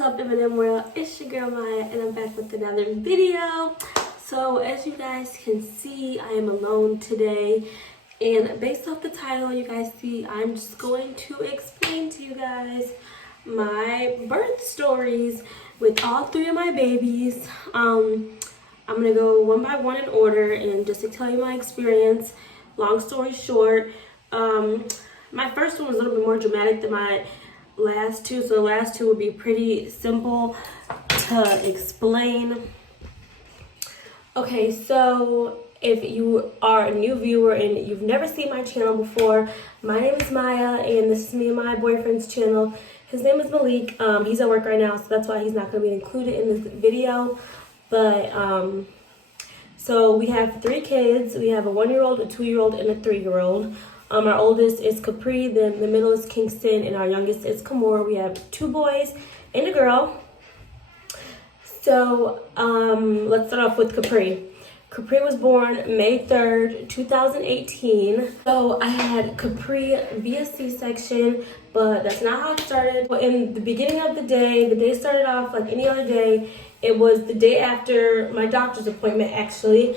What's up, Eminem World? It's your girl Maya, and I'm back with another video. So as you guys can see, I am alone today, and based off the title, you guys see, I'm just going to explain to you guys my birth stories with all three of my babies. I'm gonna go one by one in order, and just to tell you my experience. Long story short, my first one was a little bit more dramatic than my last two, so the last two would be pretty simple to explain. Okay, so if you are a new viewer and you've never seen my channel before, my name is Maya, and this is me and my boyfriend's channel. His name is Malik. He's at work right now, so that's why he's not going to be included in this video. But so we have three kids. We have a 1-year-old, a 2-year-old, and a 3-year-old. Our oldest is Capri, then the middle is Kingston, and our youngest is Kamora. We have 2 boys and a girl. So let's start off with Capri. Capri was born May 3rd, 2018. So I had Capri via C-section, but that's not how it started. In the beginning of the day started off like any other day. It was the day after my doctor's appointment, actually.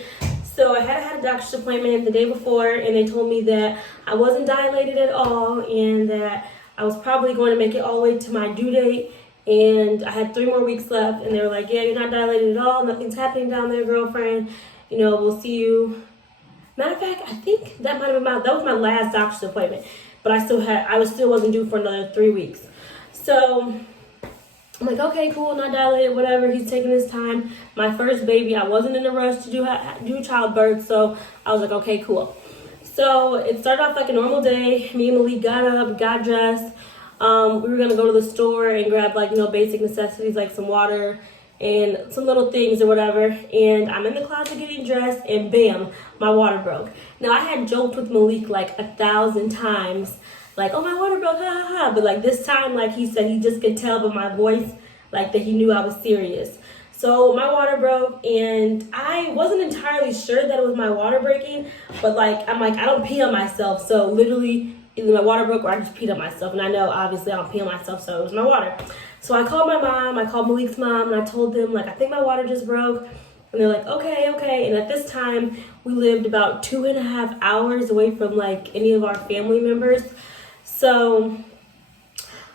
So I had a doctor's appointment the day before, and they told me that I wasn't dilated at all and that I was probably going to make it all the way to my due date, and I had 3 more weeks left, and they were like, yeah, you're not dilated at all, nothing's happening down there, girlfriend, you know, we'll see you. Matter of fact, I think that might have been that was my last doctor's appointment, but I still wasn't due for another 3 weeks. So I'm like, okay, cool, not dilated, whatever. He's taking his time. My first baby, I wasn't in a rush to do childbirth, so I was like, okay, cool. So it started off like a normal day. Me and Malik got up, got dressed. We were gonna go to the store and grab like, you know, basic necessities like some water and some little things or whatever. And I'm in the closet getting dressed, and bam, my water broke. Now I had joked with Malik like 1,000 times. Like, oh, my water broke, ha, ha, ha. But, like, this time, like he said, he just could tell by my voice, like, that he knew I was serious. So, my water broke, and I wasn't entirely sure that it was my water breaking. But, like, I'm like, I don't pee on myself. So, literally, either my water broke or I just peed on myself. And I know, obviously, I don't pee on myself, so it was my water. So, I called my mom. I called Malik's mom, and I told them, like, I think my water just broke. And they're like, okay. And at this time, we lived about 2.5 hours away from, like, any of our family members. So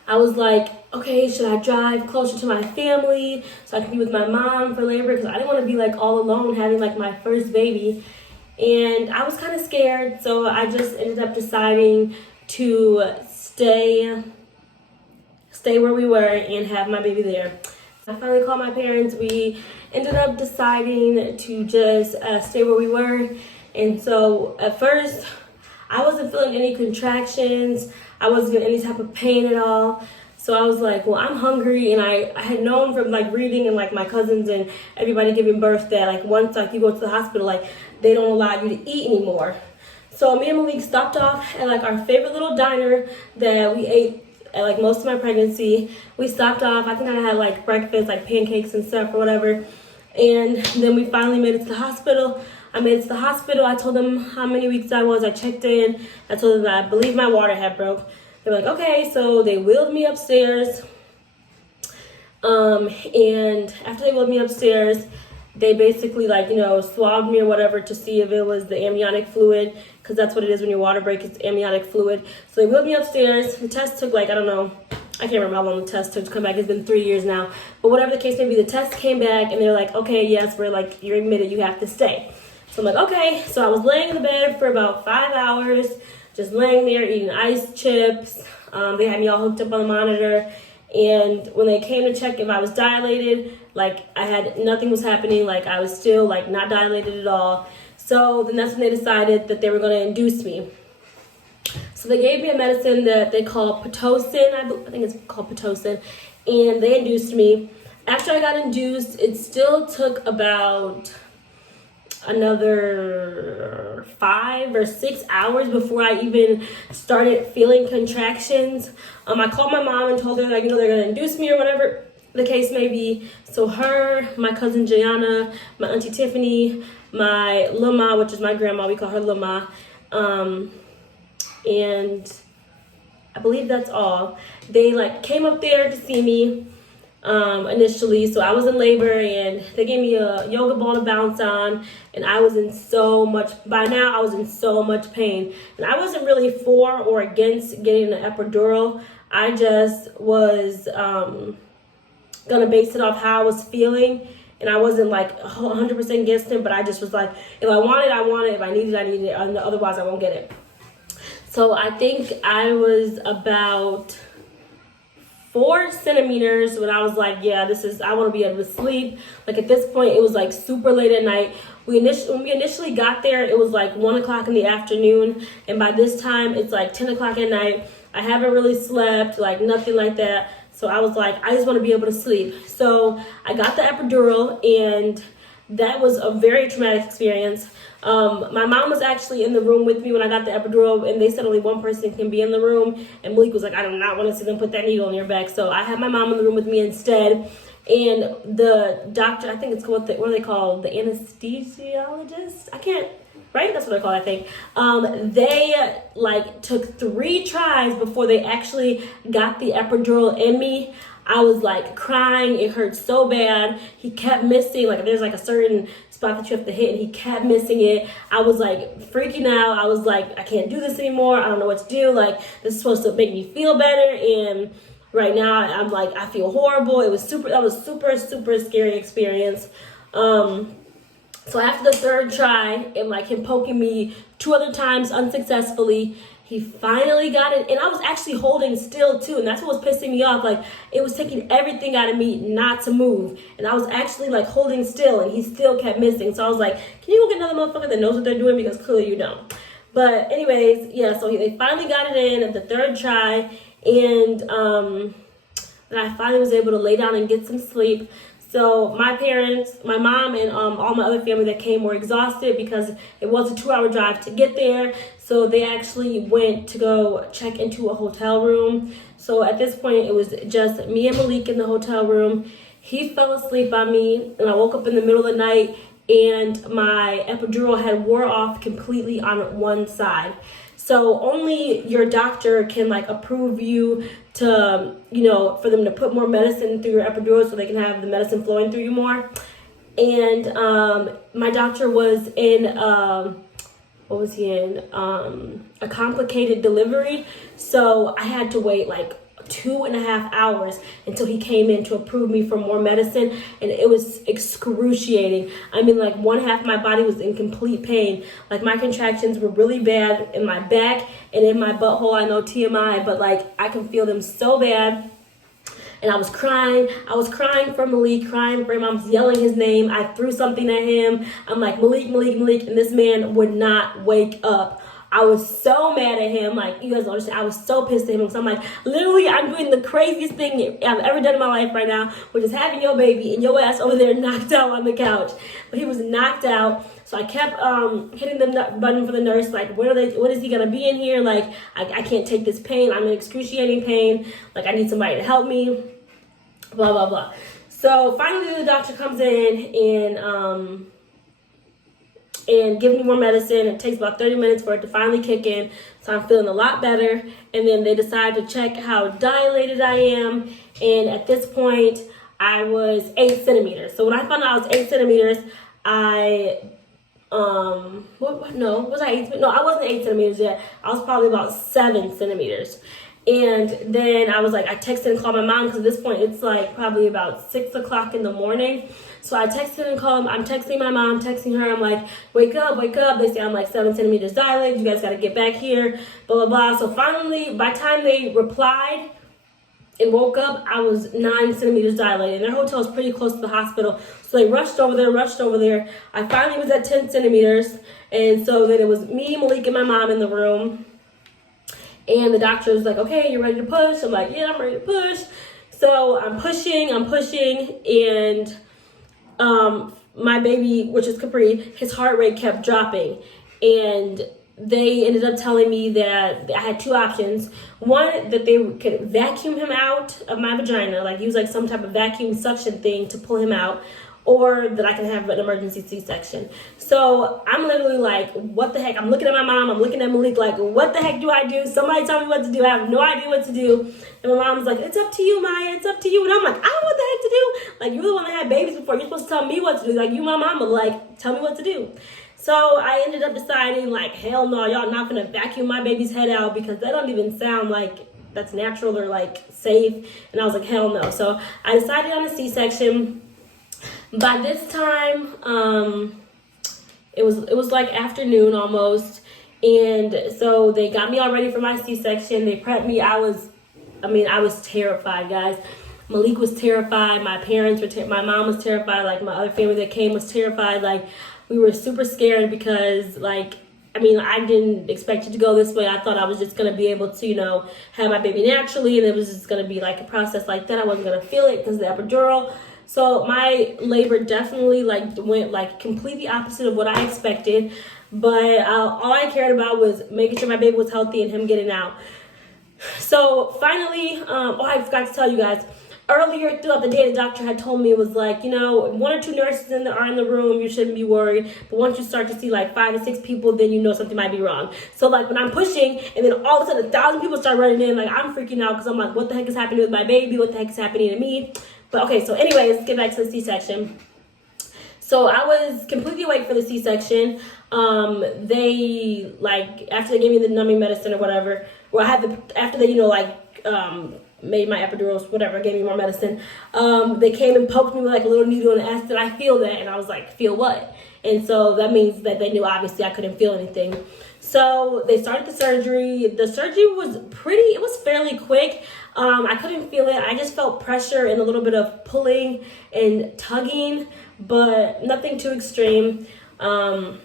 I was like, okay, should I drive closer to my family so I can be with my mom for labor? Because I didn't want to be like all alone having like my first baby. And I was kind of scared. So I just ended up deciding to stay where we were and have my baby there. I finally called my parents. We ended up deciding to just stay where we were. And so at first, I wasn't feeling any contractions. I wasn't feeling any type of pain at all. So I was like, well, I'm hungry. And I had known from like reading and like my cousins and everybody giving birth that like once like you go to the hospital, like they don't allow you to eat anymore. So me and Malik stopped off at like our favorite little diner that we ate at like most of my pregnancy. We stopped off. I think I had like breakfast, like pancakes and stuff or whatever. And then we finally made it to the hospital. I made it to the hospital. I told them how many weeks I was. I checked in. I told them that I believe my water had broke. They were like, okay. So they wheeled me upstairs. And after they wheeled me upstairs, they basically like, you know, swabbed me or whatever to see if it was the amniotic fluid, because that's what it is when your water breaks, it's amniotic fluid. So they wheeled me upstairs. The test took like, I don't know, I can't remember how long the test took to come back. It's been 3 years now. But whatever the case may be, the test came back and they're like, okay, yes, we're like, you're admitted, you have to stay. So I'm like, okay. So I was laying in the bed for about 5 hours, just laying there eating ice chips. They had me all hooked up on the monitor. And when they came to check if I was dilated, like nothing was happening. Like I was still like not dilated at all. So then that's when they decided that they were going to induce me. So they gave me a medicine that they call Pitocin. I think it's called Pitocin. And they induced me. After I got induced, it still took about another 5 or 6 hours before I even started feeling contractions. I called my mom and told her, like, you know, they're going to induce me or whatever the case may be. So her, my cousin Jayana, my auntie Tiffany, my Luma, which is my grandma, we call her Luma, and I believe that's all. They like came up there to see me. initially. So I was in labor and they gave me a yoga ball to bounce on, and I was in so much, by now I was in so much pain. And I wasn't really for or against getting an epidural. I just was gonna base it off how I was feeling. And I wasn't like 100% against it, but I just was like, if I want it, I want it. If I need it, I need it. Otherwise, I won't get it. So I think I was about 4 centimeters when I was like, yeah, I want to be able to sleep. Like at this point, it was like super late at night. When we initially got there, it was like 1 o'clock in the afternoon. And by this time, it's like 10 o'clock at night. I haven't really slept, like nothing like that. So I was like, I just want to be able to sleep. So I got the epidural, and that was a very traumatic experience. My mom was actually in the room with me when I got the epidural, and they said only one person can be in the room. And Malik was like, I do not want to see them put that needle in your back. So I had my mom in the room with me instead. And the doctor, I think it's called, what are they called? The anesthesiologist? Right? That's what I call it, I think. They like took 3 tries before they actually got the epidural in me. I was like crying. It hurt so bad. He kept missing. Like there's like a certain spot that you have to hit, and he kept missing it. I was like freaking out. I was like, I can't do this anymore. I don't know what to do. Like this is supposed to make me feel better, and right now I'm like, I feel horrible. That was super scary experience. So after the 3rd try, and like him poking me 2 other times unsuccessfully, he finally got it. And I was actually holding still too, and that's what was pissing me off. Like it was taking everything out of me not to move, and I was actually like holding still, and he still kept missing. So I was like, can you go get another motherfucker that knows what they're doing, because clearly you don't. But anyways, yeah, so they finally got it in at the 3rd try, and I finally was able to lay down and get some sleep. So my parents, my mom, and all my other family that came were exhausted because it was a 2-hour drive to get there. So they actually went to go check into a hotel room. So at this point, it was just me and Malik in the hotel room. He fell asleep on me, and I woke up in the middle of the night, and my epidural had wore off completely on one side. So only your doctor can like approve you to, for them to put more medicine through your epidural so they can have the medicine flowing through you more. And my doctor was in, what was he in? A complicated delivery. So I had to wait like 2.5 hours until he came in to approve me for more medicine, and it was excruciating. I mean, like 1/2 of my body was in complete pain. Like my contractions were really bad in my back and in my butthole. I know TMI, but like I can feel them so bad. And I was crying. I was crying for Malik, crying for him. I was yelling his name. I threw something at him. I'm like, Malik, Malik, Malik, and this man would not wake up. I was so mad at him. Like, you guys don't understand. I was so pissed at him. Because I'm like, literally, I'm doing the craziest thing I've ever done in my life right now, which is having your baby and your ass over there knocked out on the couch. But he was knocked out. So I kept hitting the button for the nurse. Like, what is he going to be in here? Like, I can't take this pain. I'm in excruciating pain. Like, I need somebody to help me. Blah, blah, blah. So finally, the doctor comes in and give me more medicine. It takes about 30 minutes for it to finally kick in. So I'm feeling a lot better. And then they decide to check how dilated I am. And at this point, I was 8 centimeters. So when I found out I was 8 centimeters, I was I 8? No, I wasn't 8 centimeters yet. I was probably about 7 centimeters. And then I was like, I texted and called my mom, because at this point it's like probably about 6 o'clock in the morning. So I texted and called. I'm texting my mom, texting her. I'm like, wake up, wake up. They say I'm like 7 centimeters dilated. You guys got to get back here, blah, blah, blah. So finally, by the time they replied and woke up, I was 9 centimeters dilated. And their hotel is pretty close to the hospital. So they rushed over there. I finally was at 10 centimeters. And so then it was me, Malik, and my mom in the room. And the doctor was like, okay, you ready to push? I'm like, yeah, I'm ready to push. So I'm pushing, and my baby, which is Capri, his heart rate kept dropping. And they ended up telling me that I had 2 options. One, that they could vacuum him out of my vagina, like use like some type of vacuum suction thing to pull him out, or that I can have an emergency C-section. So I'm literally like, what the heck? I'm looking at my mom, I'm looking at Malik, like, what the heck do I do? Somebody tell me what to do. I have no idea what to do. And my mom's like, it's up to you, Maya, it's up to you. And I'm like, I don't know what the heck Like, you're the one that had babies before. You're supposed to tell me what to do. Like, you my mama. Like, tell me what to do. So I ended up deciding, like, hell no, y'all not gonna vacuum my baby's head out because that don't even sound like that's natural or, like, safe. And I was like, hell no. So I decided on a C-section. By this time, it was like afternoon almost. And so they got me all ready for my C-section. They prepped me. I was terrified, guys. Malik was terrified. My parents were my mom was terrified. Like, my other family that came was terrified. Like, we were super scared because, like, I didn't expect it to go this way. I thought I was just going to be able to, have my baby naturally, and it was just going to be, like, a process like that. I wasn't going to feel it because of the epidural. So my labor definitely, like, went, like, completely opposite of what I expected. But all I cared about was making sure my baby was healthy and him getting out. So finally, I forgot to tell you guys. Earlier throughout the day, the doctor had told me, it was like, 1 or 2 nurses are in the room, you shouldn't be worried. But once you start to see like 5 to 6 people, then you know something might be wrong. So like when I'm pushing and then all of a sudden 1,000 people start running in, like I'm freaking out because I'm like, what the heck is happening with my baby? What the heck is happening to me? But okay, so anyways, let's get back to the C-section. So I was completely awake for the C-section. They, like, after they gave me the numbing medicine or whatever, after they, made my epidurals, whatever, gave me more medicine, they came and poked me with like a little needle and asked, did I feel that? And I was like, feel what? And so that means that they knew obviously I couldn't feel anything. So they started the surgery. The surgery was it was fairly quick. I couldn't feel it. I just felt pressure and a little bit of pulling and tugging, but nothing too extreme. When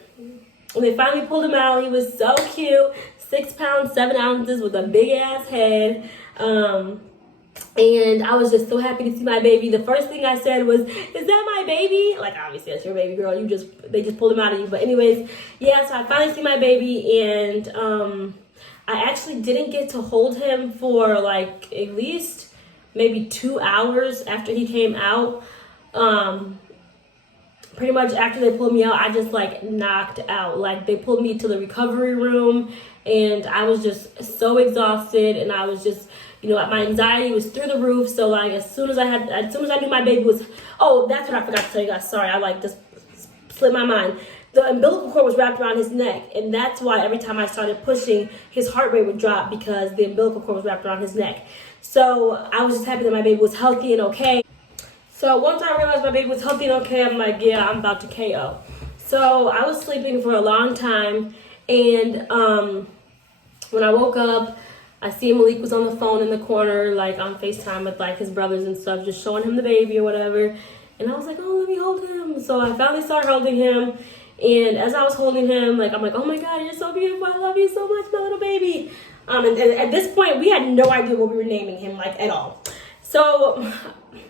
they finally pulled him out, he was so cute. 6 pounds, 7 ounces with a big ass head. And I was just so happy to see my baby. The first thing I said was, is that my baby? Like, obviously that's your baby girl. They just pulled him out of you. But anyways, yeah, so I finally see my baby, and I actually didn't get to hold him for like at least maybe 2 hours after he came out. Pretty much after they pulled me out, I just like knocked out. Like, they pulled me to the recovery room, and I was just so exhausted, and I was just, my anxiety was through the roof. So like as soon as I knew my baby was, that's what I forgot to tell you guys. Sorry, I like just slipped my mind. The umbilical cord was wrapped around his neck, and that's why every time I started pushing, his heart rate would drop because the umbilical cord was wrapped around his neck. So I was just happy that my baby was healthy and okay. So once I realized my baby was healthy and okay, I'm like, yeah, I'm about to KO. So I was sleeping for a long time, and when I woke up, I see Malik was on the phone in the corner, like on FaceTime with like his brothers and stuff, just showing him the baby or whatever. And I was like, oh, let me hold him. So I finally started holding him. And as I was holding him, like, I'm like, oh my God, you're so beautiful. I love you so much, my little baby. And at this point, we had no idea what we were naming him, like, at all. So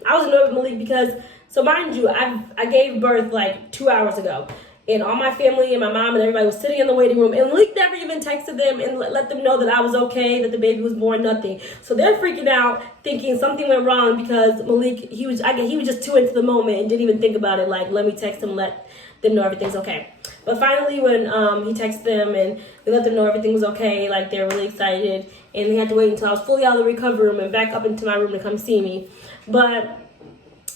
I was annoyed with Malik because, so mind you, I gave birth like 2 hours ago. And all my family and my mom and everybody was sitting in the waiting room. And Malik never even texted them and let them know that I was okay, that the baby was born, nothing. So they're freaking out, thinking something went wrong because Malik, he was just too into the moment and didn't even think about it. Like, let me text him, let them know everything's okay. But finally, when he texted them and we let them know everything was okay, like, they're really excited. And they had to wait until I was fully out of the recovery room and back up into my room to come see me. But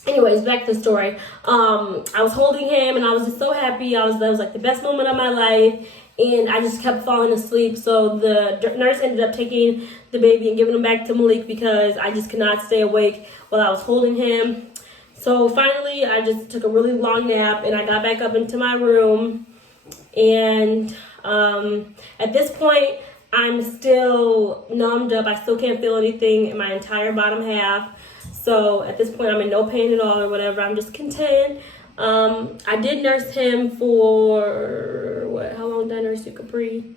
anyways, back to the story. I was holding him and I was just so happy. That was like the best moment of my life, and I just kept falling asleep. So the nurse ended up taking the baby and giving him back to Malik because I just could not stay awake while I was holding him. So finally, I just took a really long nap and I got back up into my room. And at this point, I'm still numbed up. I still can't feel anything in my entire bottom half. So at this point, I'm in no pain at all or whatever. I'm just content. I did nurse him for, how long did I nurse you, Capri?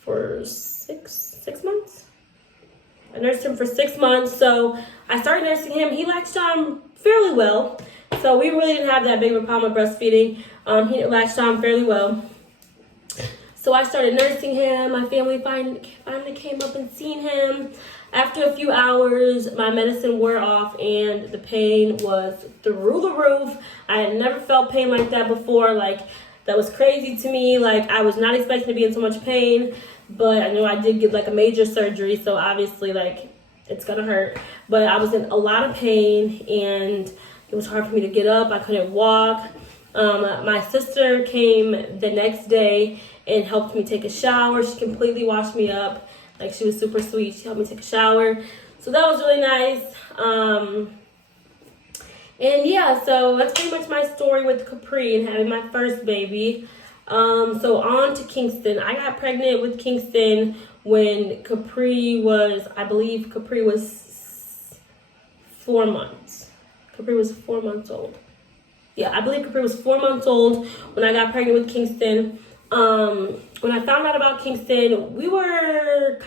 For six months? I nursed him for 6 months. So I started nursing him. He latched on fairly well. So we really didn't have that big of a problem with breastfeeding. He latched on fairly well. So I started nursing him. My family finally came up and seen him. After a few hours, my medicine wore off and the pain was through the roof. I had never felt pain like that before. Like, that was crazy to me. Like, I was not expecting to be in so much pain, but I know I did get like a major surgery, so obviously, like, it's gonna hurt. But I was in a lot of pain, and It was hard for me to get up. I couldn't walk. My sister came the next day and helped me take a shower. She completely washed me up. Like, she was super sweet. She helped me take a shower. So that was really nice. And yeah, so that's pretty much my story with Capri and having my first baby. So on to Kingston. I got pregnant with Kingston when Capri was, I believe Capri was 4 months. Capri was 4 months old. Yeah, I believe Capri was 4 months old when I got pregnant with Kingston. When I found out about Kingston, we were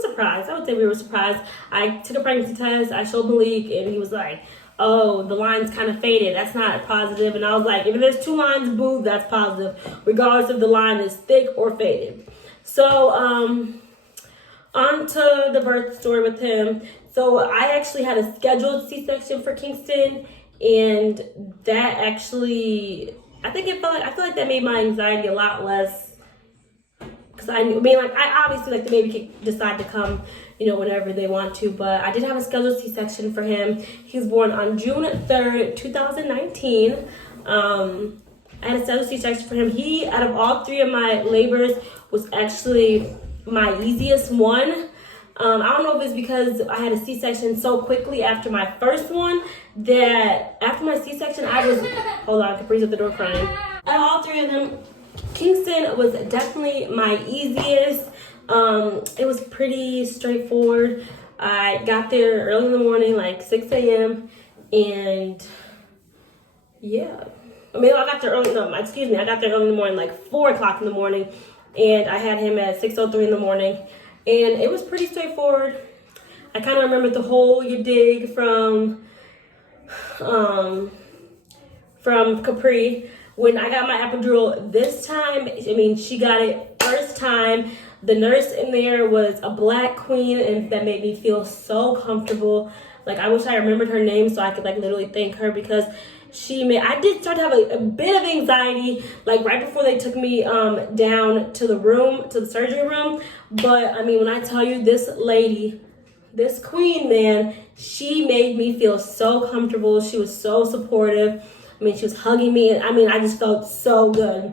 surprised. I would say we were surprised. I took a pregnancy test. I showed Malik, and he was like, "Oh, the line's kind of faded. That's not positive." And I was like, "If there's 2 lines, boo, that's positive, regardless if the line is thick or faded." So, on to the birth story with him. So I actually had a scheduled C-section for Kingston, and that actually, I feel like that made my anxiety a lot less. Because I obviously, like, the baby can decide to come, whenever they want to. But I did have a scheduled C-section for him. He was born on June 3rd, 2019. I had a scheduled C-section for him. He, out of all 3 of my labors, was actually my easiest one. I don't know if it's because I had a C-section so quickly after my first one that after my C-section I was, hold on, Capri's at the door crying. Out of all 3 of them, Kingston was definitely my easiest. It was pretty straightforward. I got there early in the morning, like 6 a.m. and yeah. I got there early in the morning, like 4 o'clock in the morning, and I had him at 6:03 in the morning. And it was pretty straightforward. I kind of remembered the whole you dig from Capri. When I got my epidural this time, she got it first time. The nurse in there was a Black queen, and that made me feel so comfortable. Like, I wish I remembered her name so I could, like, literally thank her, because I did start to have a bit of anxiety, like, right before they took me down to the surgery room. But, when I tell you, this lady, this queen, man, she made me feel so comfortable. She was so supportive. She was hugging me, and I just felt so good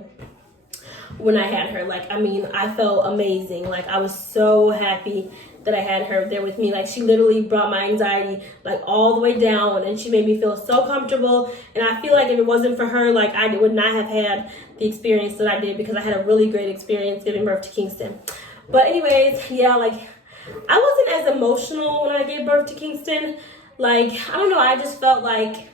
when I had her. Like, I felt amazing. Like, I was so happy that I had her there with me. Like, she literally brought my anxiety, like, all the way down, and she made me feel so comfortable. And I feel like if it wasn't for her, like, I would not have had the experience that I did, because I had a really great experience giving birth to Kingston. But anyways, yeah, like, I wasn't as emotional when I gave birth to Kingston. Like, I don't know, I just felt like,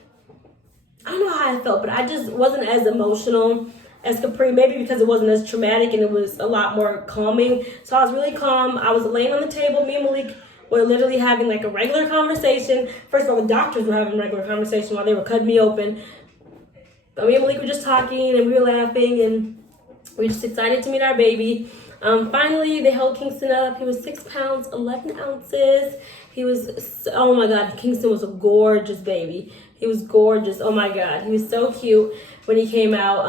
I don't know how I felt, but I just wasn't as emotional as Capri, maybe because it wasn't as traumatic and it was a lot more calming. So I was really calm. I was laying on the table. Me and Malik were literally having, like, a regular conversation. First of all, the doctors were having a regular conversation while they were cutting me open. But me and Malik were just talking, and we were laughing, and we were just excited to meet our baby. Finally, they held Kingston up. He was 6 pounds, 11 ounces. He was, oh my God, Kingston was a gorgeous baby. He was gorgeous. Oh my God. He was so cute when he came out.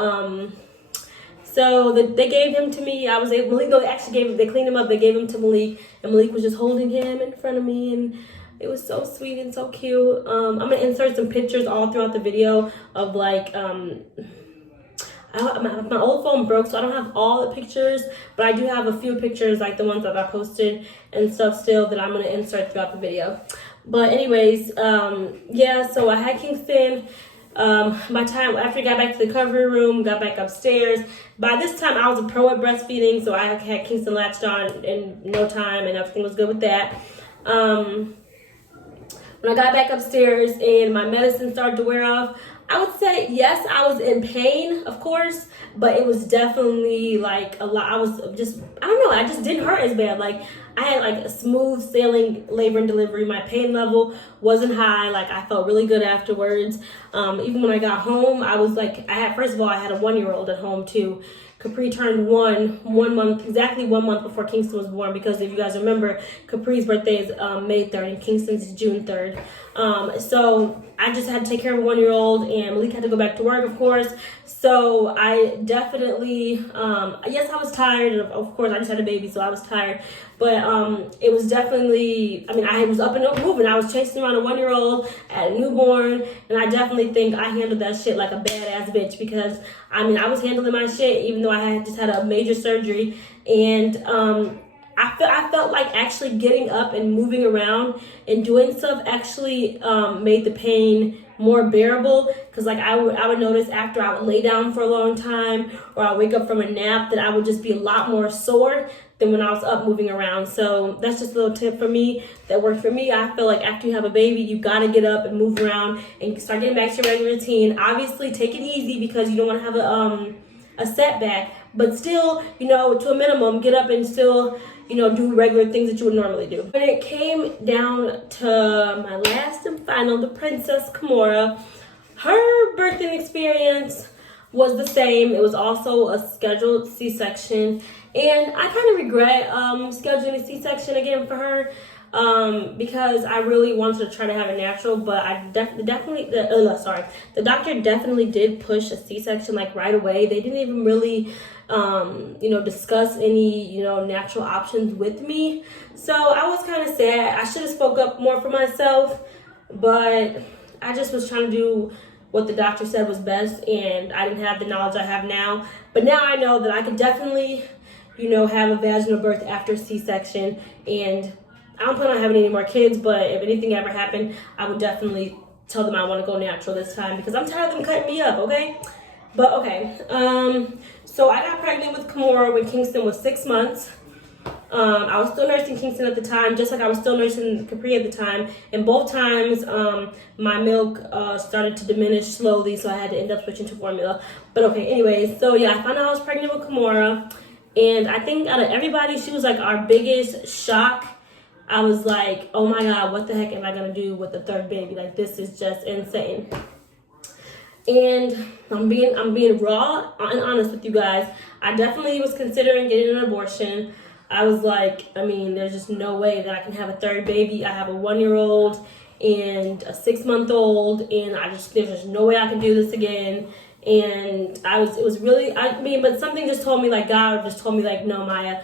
So they gave him to me. They cleaned him up. They gave him to Malik, and Malik was just holding him in front of me, and it was so sweet and so cute. I'm going to insert some pictures all throughout the video of, like, my old phone broke, so I don't have all the pictures, but I do have a few pictures, like the ones that I posted and stuff still, that I'm going to insert throughout the video. But anyways, yeah, so I had Kingston. By time, after I got back to the recovery room, got back upstairs, by this time I was a pro at breastfeeding, so I had Kingston latched on in no time, and everything was good with that. When I got back upstairs and my medicine started to wear off, I would say, yes, I was in pain, of course, but it was definitely, like, a lot. I don't know, I just didn't hurt as bad. Like, I had, like, a smooth sailing labor and delivery. My pain level wasn't high. Like, I felt really good afterwards. Even when I got home, I was, like, first of all, I had a 1-year-old at home, too. Capri turned 1 month, exactly 1 month before Kingston was born, because if you guys remember, Capri's birthday is May 3rd and Kingston's is June 3rd. So I just had to take care of a 1-year-old, and Malik had to go back to work, of course. So I definitely, yes, I was tired. Of course, I just had a baby, so I was tired. But it was definitely, I mean, I was up and up moving. I was chasing around a 1-year-old at a newborn, and I definitely think I handled that shit like a badass bitch, because, I mean, I was handling my shit even though I had just had a major surgery. And I felt like actually getting up and moving around and doing stuff actually made the pain more bearable, because like I would notice after I would lay down for a long time or I wake up from a nap that I would just be a lot more sore than when I was up moving around. So that's just a little tip for me that worked for me. I feel like after you have a baby, you gotta get up and move around and start getting back to your regular routine. Obviously, take it easy because you don't want to have a setback, but still, you know, to a minimum, get up and still, you know, do regular things that you would normally do. When it came down to my last and final, the Princess Kamora, her birthing experience was the same. It was also a scheduled C-section, and I kind of regret scheduling a C-section again for her, because I really wanted to try to have a natural, but I the doctor definitely did push a C-section like right away. They didn't even really you know, discuss any, you know, natural options with me. So I was kind of sad. I should have spoke up more for myself, but I just was trying to do what the doctor said was best, and I didn't have the knowledge I have now. But now I know that I could definitely, you know, have a vaginal birth after C-section, and I don't plan on having any more kids, but if anything ever happened, I would definitely tell them I want to go natural this time, because I'm tired of them cutting me up, okay? But okay, so I got pregnant with Kamora when Kingston was 6 months. I was still nursing Kingston at the time, just like I was still nursing Capri at the time. And both times, my milk started to diminish slowly, so I had to end up switching to formula. But okay, anyways, so yeah, I found out I was pregnant with Kamora. And I think out of everybody, she was like our biggest shock. I was like, oh my God, what the heck am I gonna do with the third baby? Like, this is just insane. And I'm being raw and honest with you guys. I definitely was considering getting an abortion. I was like, I mean, there's just no way that I can have a third baby. I have a 1-year-old and a 6-month-old, and there's just no way I can do this again. And it was really, I mean, but something just told me, like, God just told me, like, no, Maya,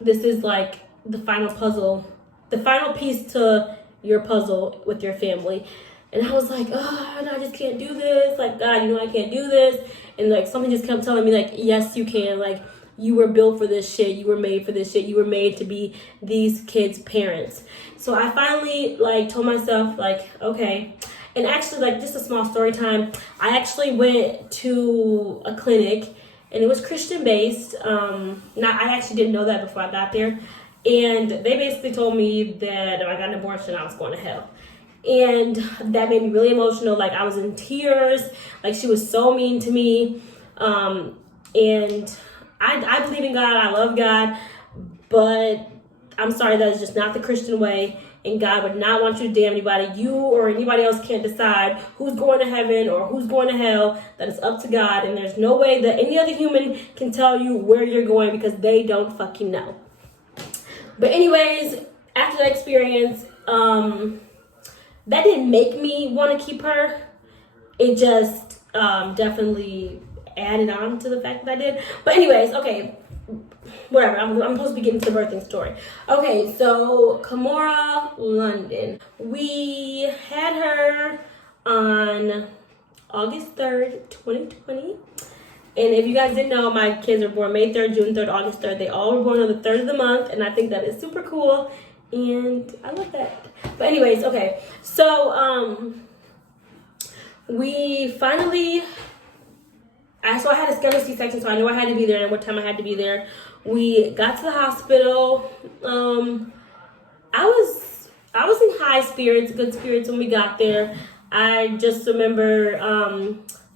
this is like the final puzzle, the final piece to your puzzle with your family. And I was like, oh, I just can't do this. Like, God, you know I can't do this. And like something just kept telling me, like, yes, you can. Like, you were built for this shit. You were made for this shit. You were made to be these kids' parents. So I finally like told myself, like, okay. And actually, like, just a small story time. I actually went to a clinic, and it was Christian based. I actually didn't know that before I got there. And they basically told me that if I got an abortion, I was going to hell. And that made me really emotional. Like, I was in tears. Like, she was so mean to me. And I believe in God. I love God. But I'm sorry, that is just not the Christian way. And God would not want you to damn anybody. You or anybody else can't decide who's going to heaven or who's going to hell. That is up to God. And there's no way that any other human can tell you where you're going, because they don't fucking know. But anyways, after that experience, that didn't make me want to keep her. It just definitely added on to the fact that I did. But anyways, okay, whatever. I'm supposed to be getting to the birthing story. Okay, so Kamora, London. We had her on August 3rd, 2020. And if you guys didn't know, my kids were born May 3rd, June 3rd, August 3rd. They all were born on the 3rd of the month, and I think that is super cool. And I love that. But anyways, okay. So, we finally, I had a scheduled C-section, so I knew I had to be there and what time I had to be there. We got to the hospital. I was in high spirits, good spirits when we got there. I just remember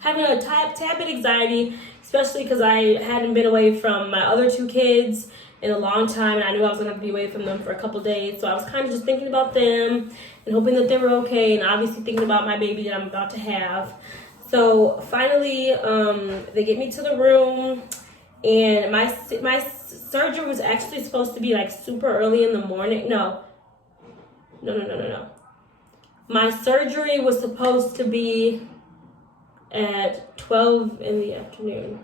having a tad bit anxiety, especially because I hadn't been away from my other 2 kids in a long time, and I knew I was going to have to be away from them for a couple days. So I was kind of just thinking about them and hoping that they were okay, and obviously thinking about my baby that I'm about to have. So finally, they get me to the room, and my surgery was actually supposed to be like super early in the morning. No. My surgery was supposed to be at 12 in the afternoon.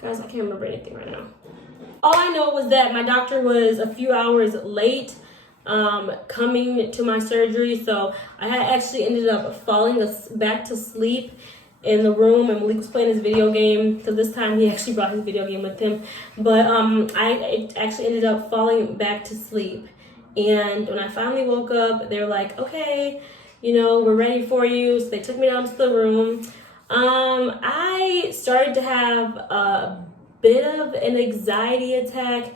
Guys, I can't remember anything right now. All I know was that my doctor was a few hours late coming to my surgery, so I had actually ended up falling back to sleep in the room, and Malik was playing his video game. So this time he actually brought his video game with him, but I actually ended up falling back to sleep. And when I finally woke up, they were like, okay, you know, we're ready for you. So they took me down to the room. I started to have a bit of an anxiety attack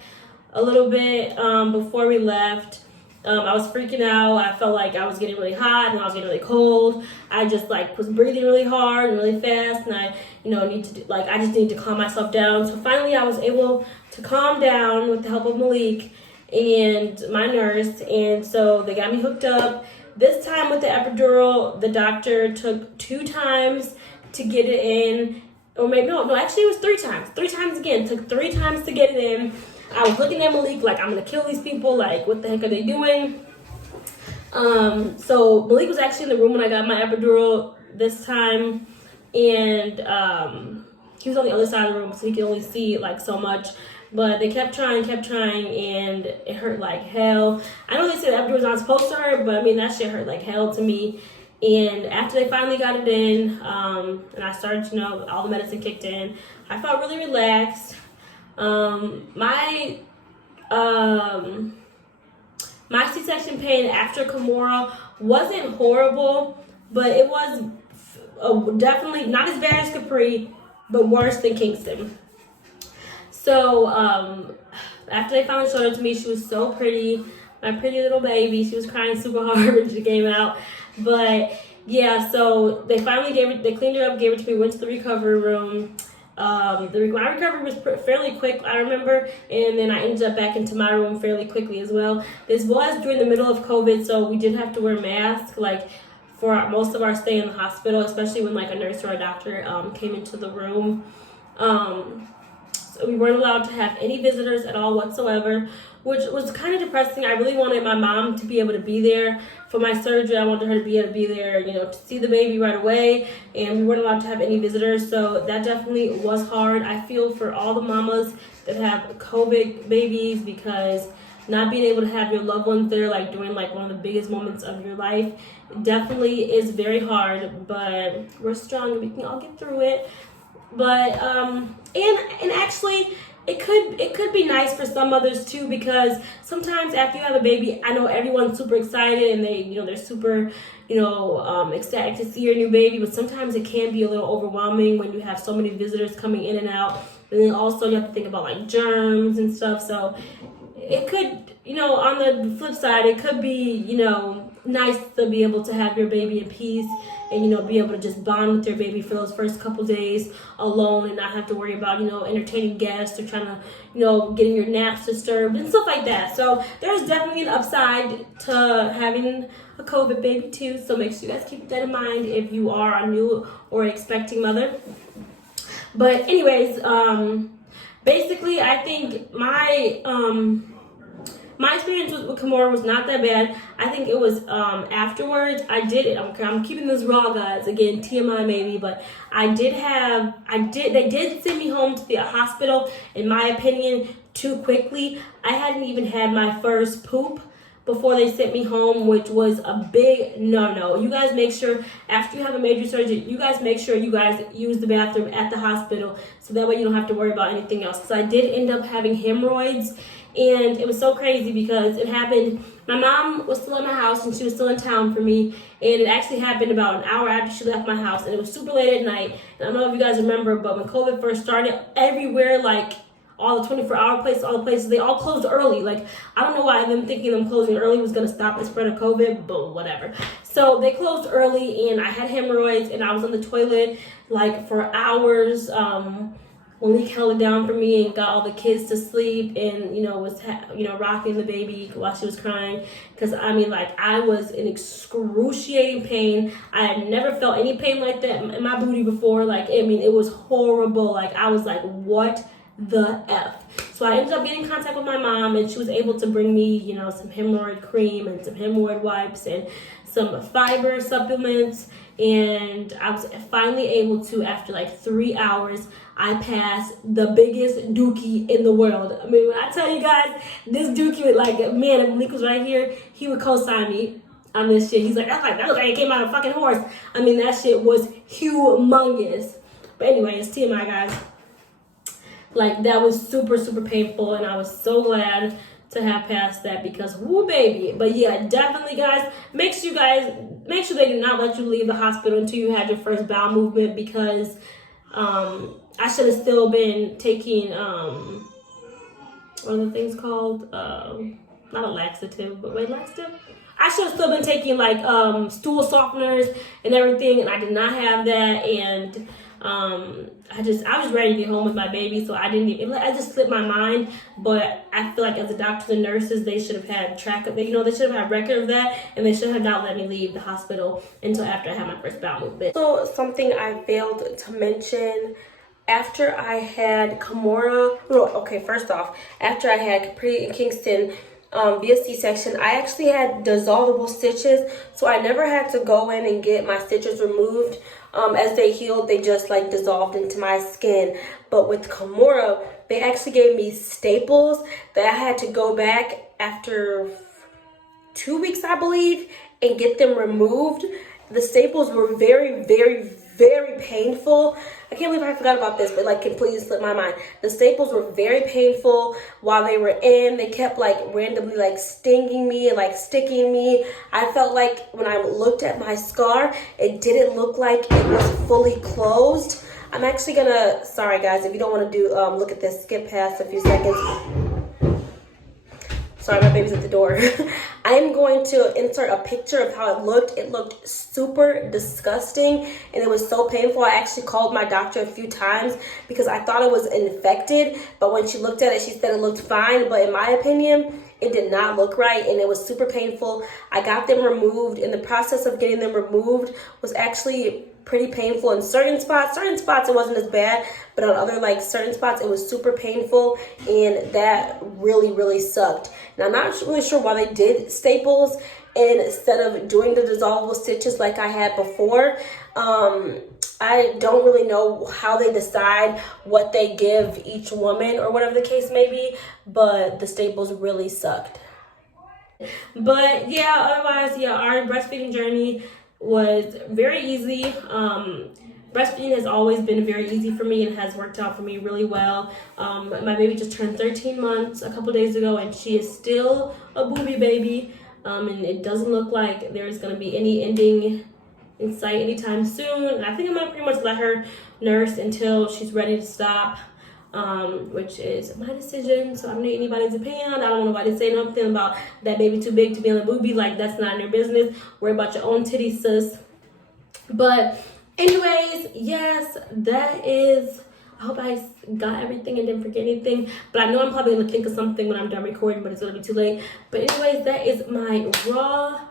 a little bit before we left. I was freaking out. I felt like I was getting really hot and I was getting really cold. I just like was breathing really hard and really fast, and I, you know, I just need to calm myself down. So finally, I was able to calm down with the help of Malik and my nurse, and so they got me hooked up. This time with the epidural, the doctor took 2 times to get it in, or maybe no, actually it was 3 times. 3 times again. It took 3 times to get it in. I was looking at Malik like, I'm gonna kill these people. Like, what the heck are they doing? So Malik was actually in the room when I got my epidural this time, and he was on the other side of the room, so he could only see like so much. But they kept trying, and it hurt like hell. I know they said the epidural was not supposed to hurt, but I mean, that shit hurt like hell to me. And after they finally got it in, and I started, you know, all the medicine kicked in, I felt really relaxed. My C-section pain after Kamora wasn't horrible, but it was definitely not as bad as Capri, but worse than Kingston. So after they finally showed it to me, she was so pretty, my pretty little baby. She was crying super hard when she came out. But yeah, so they finally they cleaned her up, gave it to me, went to the recovery room. My recovery was fairly quick, I remember, and then I ended up back into my room fairly quickly as well. This was during the middle of COVID, so we did have to wear masks, like, for most of our stay in the hospital, especially when, like, a nurse or a doctor came into the room. So we weren't allowed to have any visitors at all whatsoever, which was kind of depressing. I really wanted my mom to be able to be there for my surgery. I wanted her to be able to be there, you know, to see the baby right away, and we weren't allowed to have any visitors, so that definitely was hard. I feel for all the mamas that have COVID babies, because not being able to have your loved ones there, like, during, like, one of the biggest moments of your life definitely is very hard, but we're strong and we can all get through it. But and actually it could be nice for some mothers too, because sometimes after you have a baby, I know everyone's super excited and they're super ecstatic to see your new baby, but sometimes it can be a little overwhelming when you have so many visitors coming in and out, and then also you have to think about like germs and stuff. So it could, on the flip side, it could be, nice to be able to have your baby in peace and, be able to just bond with your baby for those first couple days alone and not have to worry about, entertaining guests or trying to, getting your naps disturbed and stuff like that. So there's definitely an upside to having a COVID baby too. So make sure you guys keep that in mind if you are a new or expecting mother. But anyways, basically, I think my experience with Kamora was not that bad. I think it was afterwards. I'm keeping this raw, guys. Again, TMI maybe, but they did send me home to the hospital, in my opinion, too quickly. I hadn't even had my first poop before they sent me home, which was a big no-no. You guys make sure, after you have a major surgery, you guys make sure you guys use the bathroom at the hospital, so that way you don't have to worry about anything else. Because I did end up having hemorrhoids, and it was so crazy because it happened. My mom was still at my house and she was still in town for me, and it actually happened about an hour after she left my house, and it was super late at night. And I don't know if you guys remember, but when COVID first started, everywhere, like all the 24-hour places, all the places, they all closed early. Like, I don't know why them thinking them closing early was going to stop the spread of COVID, but whatever. So they closed early, and I had hemorrhoids, and I was on the toilet like for hours. Malik held it down for me and got all the kids to sleep, and was rocking the baby while she was crying, because I was in excruciating pain. I had never felt any pain like that in my booty before. It was horrible. I was like, what the F? So I ended up getting in contact with my mom, and she was able to bring me some hemorrhoid cream and some hemorrhoid wipes and some fiber supplements, and I was finally able to, after like 3 hours, I passed the biggest dookie in the world. I mean, when I tell you guys, this dookie would, like, man, if Malik was right here, he would co-sign me on this shit. He's like, that looks like it came out of a fucking horse. I mean, that shit was humongous. But anyways, TMI, guys. Like, that was super, super painful, and I was so glad to have passed that because, woo, baby. But yeah, definitely, guys, make sure they do not let you leave the hospital until you had your first bowel movement, because I should have still been taking, what are the things called? Not a laxative, but wait, laxative? I should have still been taking, like, stool softeners and everything, and I did not have that, and I was ready to get home with my baby, so I just slipped my mind. But I feel like as a doctor and nurses, they should have had track of it. They should have had record of that, and they should have not let me leave the hospital until after I had my first bowel movement. So something I failed to mention, after I had Kamora, first off, after I had Capri and Kingston via C-section, I actually had dissolvable stitches, so I never had to go in and get my stitches removed. As they healed, they just like dissolved into my skin. But with Kamora, they actually gave me staples that I had to go back after 2 weeks, I believe, and get them removed. The staples were very, very, very painful. I can't believe I forgot about this, but like completely slipped my mind. The staples were very painful while they were in. They kept like randomly like stinging me and like sticking me. I felt like when I looked at my scar, it didn't look like it was fully closed. I'm actually gonna, sorry guys, if you don't want to do look at this, skip past a few seconds. Sorry, my baby's at the door. I am going to insert a picture of how it looked. It looked super disgusting, and it was so painful. I actually called my doctor a few times because I thought it was infected, but when she looked at it, she said it looked fine. But in my opinion, it did not look right, and it was super painful. I got them removed, and the process of getting them removed was actually pretty painful in certain spots. Certain spots it wasn't as bad, but on other like certain spots it was super painful, and that really, really sucked. And I'm not really sure why they did staples instead of doing the dissolvable stitches like I had before. I don't really know how they decide what they give each woman or whatever the case may be, but the staples really sucked. But yeah, otherwise, yeah, our breastfeeding journey was very easy. Breastfeeding has always been very easy for me and has worked out for me really well. My baby just turned 13 months a couple days ago, and she is still a booby baby. And it doesn't look like there's going to be any ending in sight anytime soon. And I think I'm going to pretty much let her nurse until she's ready to stop, which is my decision. So I don't need anybody's opinion. I don't want nobody to say nothing about that baby too big to be on the booby. Like, that's not in your business. Worry about your own titties, sis. But anyways, yes, that is, I hope I got everything and didn't forget anything. But I know I'm probably going to think of something when I'm done recording, but it's going to be too late. But anyways, that is my raw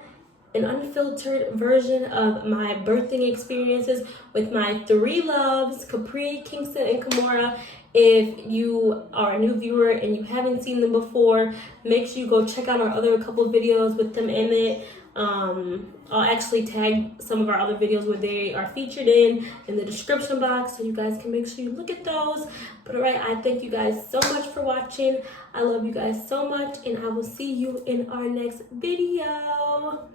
and unfiltered version of my birthing experiences with my three loves, Capri, Kingston, and Kamora. If you are a new viewer and you haven't seen them before, make sure you go check out our other couple of videos with them in it. I'll actually tag some of our other videos where they are featured in the description box, so you guys can make sure you look at those. But alright, I thank you guys so much for watching. I love you guys so much, and I will see you in our next video.